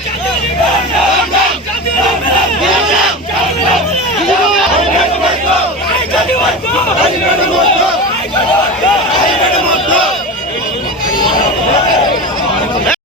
Let's go!